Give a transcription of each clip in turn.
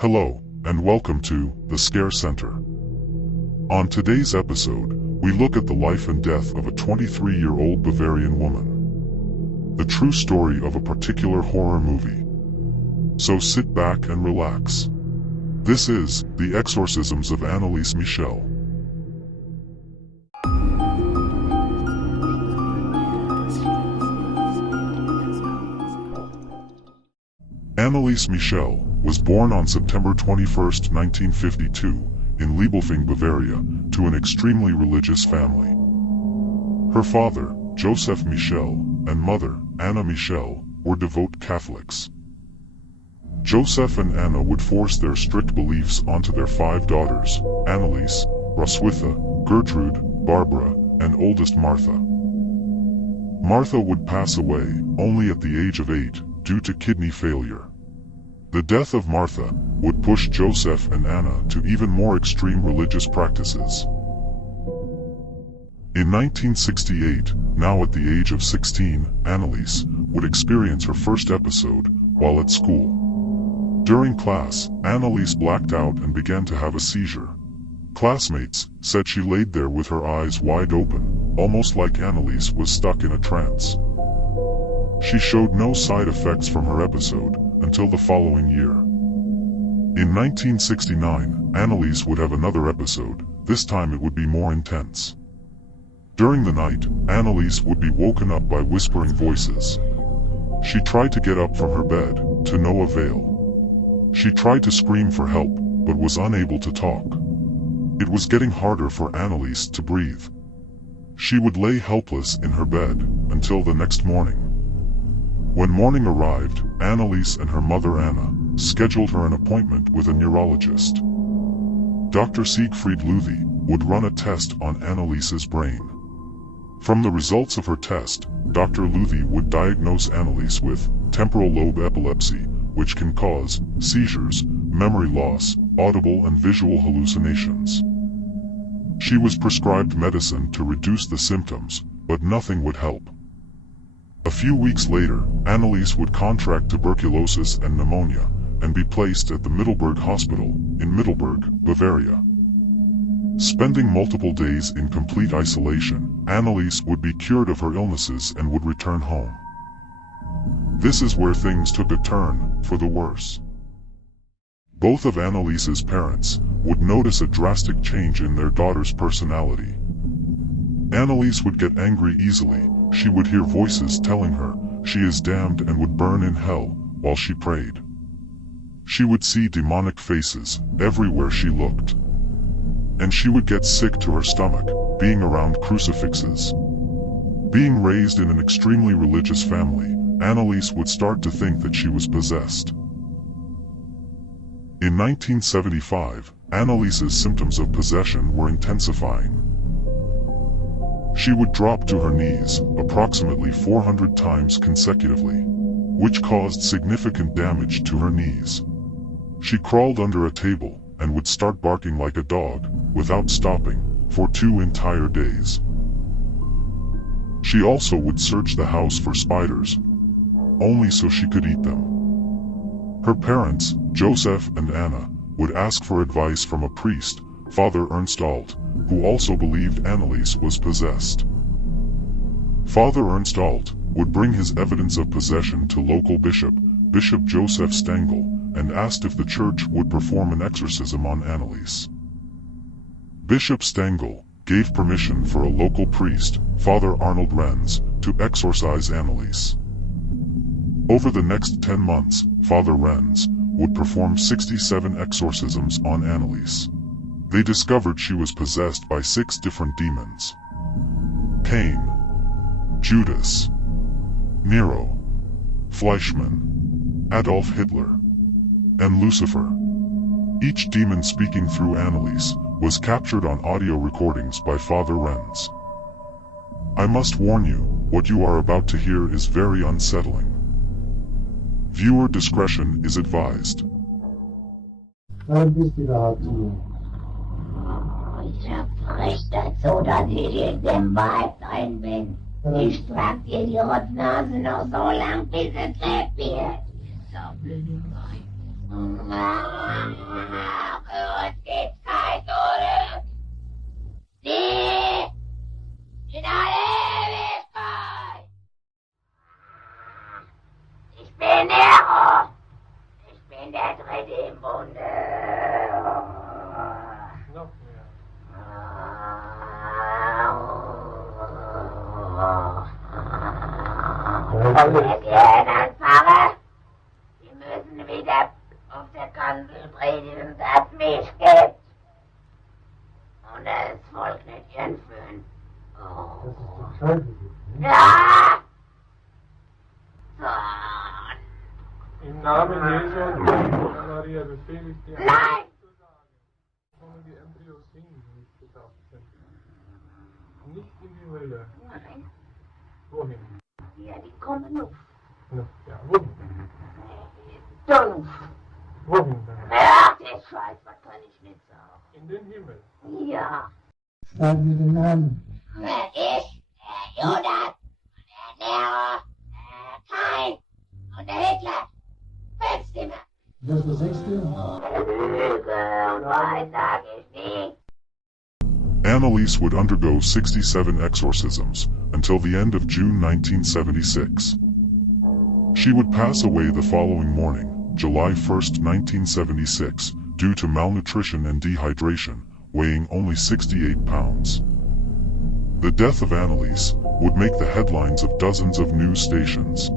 Hello, and welcome to The Scare Center. On today's episode, we look at the life and death of a 23-year-old Bavarian woman. The true story of a particular horror movie. So sit back and relax. This is The Exorcisms of Anneliese Michel. Anneliese Michel was born on September 21, 1952, in Liebelfing, Bavaria, to an extremely religious family. Her father, Joseph Michel, and mother, Anna Michel, were devout Catholics. Joseph and Anna would force their strict beliefs onto their 5 daughters, Anneliese, Roswitha, Gertrude, Barbara, and oldest Martha. Martha would pass away only at the age of 8 due to kidney failure. The death of Martha would push Joseph and Anna to even more extreme religious practices. In 1968, now at the age of 16, Anneliese would experience her first episode while at school. During class, Anneliese blacked out and began to have a seizure. Classmates said she laid there with her eyes wide open, almost like Anneliese was stuck in a trance. She showed no side effects from her episode until the following year. In 1969, Anneliese would have another episode. This time it would be more intense. During the night, Anneliese would be woken up by whispering voices. She tried to get up from her bed, to no avail. She tried to scream for help, but was unable to talk. It was getting harder for Anneliese to breathe. She would lay helpless in her bed until the next morning. When morning arrived, Anneliese and her mother Anna scheduled her an appointment with a neurologist. Dr. Siegfried Luthy would run a test on Anneliese's brain. From the results of her test, Dr. Luthy would diagnose Anneliese with temporal lobe epilepsy, which can cause seizures, memory loss, audible and visual hallucinations. She was prescribed medicine to reduce the symptoms, but nothing would help. A few weeks later, Anneliese would contract tuberculosis and pneumonia, and be placed at the Middelburg Hospital, in Middelburg, Bavaria. Spending multiple days in complete isolation, Anneliese would be cured of her illnesses and would return home. This is where things took a turn, for the worse. Both of Anneliese's parents would notice a drastic change in their daughter's personality. Anneliese would get angry easily. She would hear voices telling her she is damned and would burn in hell while she prayed. She would see demonic faces everywhere she looked. And she would get sick to her stomach, being around crucifixes. Being raised in an extremely religious family, Anneliese would start to think that she was possessed. In 1975, Anneliese's symptoms of possession were intensifying. She would drop to her knees approximately 400 times consecutively, which caused significant damage to her knees. She crawled under a table and would start barking like a dog, without stopping, for 2 entire days. She also would search the house for spiders, only so she could eat them. Her parents, Joseph and Anna, would ask for advice from a priest, Father Ernst Alt, who also believed Anneliese was possessed. Father Ernst Alt would bring his evidence of possession to local bishop, Bishop Joseph Stengel, and asked if the church would perform an exorcism on Anneliese. Bishop Stengel gave permission for a local priest, Father Arnold Renz, to exorcise Anneliese. Over the next 10 months, Father Renz would perform 67 exorcisms on Anneliese. They discovered she was possessed by 6 different demons: Cain, Judas, Nero, Fleischmann, Adolf Hitler, and Lucifer. Each demon speaking through Anneliese was captured on audio recordings by Father Renz. I must warn you, what you are about to hear is very unsettling. Viewer discretion is advised. Ich hab Recht dazu, dass ich in dem Wald ein bin. Ich trag die Idiotnase noch so lang, bis es lebt wird. So blöde Weib. dem Munde. Noch mehr. Wenn ihr anfange, Sie müssen wieder auf der Kanzel predigen, dass mich gibt. Und das Volk nicht entführen. Dass es den Teufel gibt. Ne? Ja! So. Im Namen Jesu und der Maria befehle ich dir, Nein! zu sagen. Kommen die Embryos hin, die nicht getauft sind. Nicht in die Hölle. Nein. Wohin? Ja, die kommen noch. No, ja, wohin? Dann. Wohin dann? Ach, der Scheiß, was kann ich nicht sagen? In den Himmel. Ja. Sagen wir den Namen. Ich, der Judas, der Nero, der Kain und der Hitler. Fünfstimme. Das ist der sechste. Lüge und Wahrheit sag ich nicht. Anneliese would undergo 67 exorcisms until the end of June 1976. She would pass away the following morning, July 1st, 1976, due to malnutrition and dehydration, weighing only 68 pounds. The death of Anneliese would make the headlines of dozens of news stations.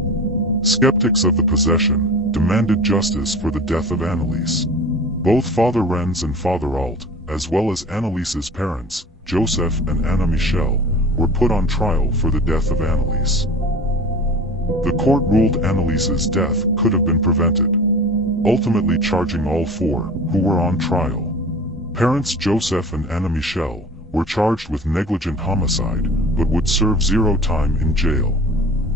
Skeptics of the possession demanded justice for the death of Anneliese. Both Father Renz and Father Alt, as well as Anneliese's parents, Joseph and Anna Michel, were put on trial for the death of Anneliese. The court ruled Anneliese's death could have been prevented, ultimately charging all four who were on trial. Parents Joseph and Anna Michel were charged with negligent homicide, but would serve 0 time in jail.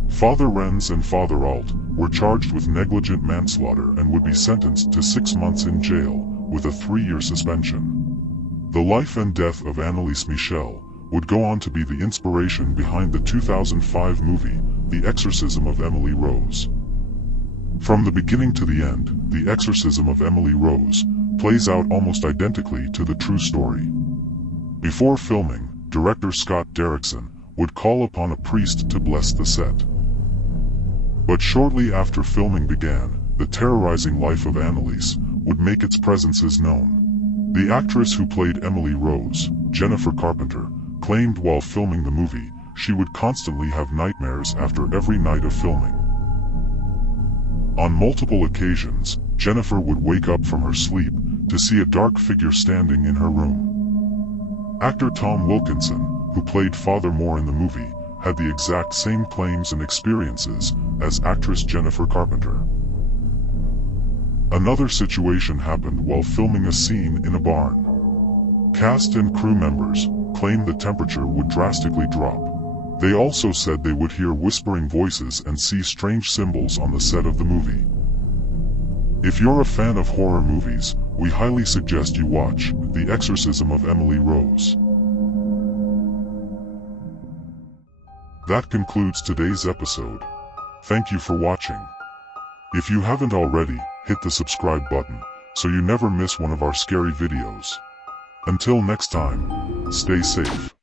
Father Renz and Father Alt were charged with negligent manslaughter and would be sentenced to 6 months in jail, with a 3-year suspension. The life and death of Anneliese Michel would go on to be the inspiration behind the 2005 movie, The Exorcism of Emily Rose. From the beginning to the end, The Exorcism of Emily Rose plays out almost identically to the true story. Before filming, director Scott Derrickson would call upon a priest to bless the set. But shortly after filming began, the terrorizing life of Anneliese would make its presences known. The actress who played Emily Rose, Jennifer Carpenter, claimed while filming the movie, she would constantly have nightmares after every night of filming. On multiple occasions, Jennifer would wake up from her sleep to see a dark figure standing in her room. Actor Tom Wilkinson, who played Father Moore in the movie, had the exact same claims and experiences as actress Jennifer Carpenter. Another situation happened while filming a scene in a barn. Cast and crew members claimed the temperature would drastically drop. They also said they would hear whispering voices and see strange symbols on the set of the movie. If you're a fan of horror movies, we highly suggest you watch The Exorcism of Emily Rose. That concludes today's episode. Thank you for watching. If you haven't already, hit the subscribe button so you never miss one of our scary videos. Until next time, stay safe.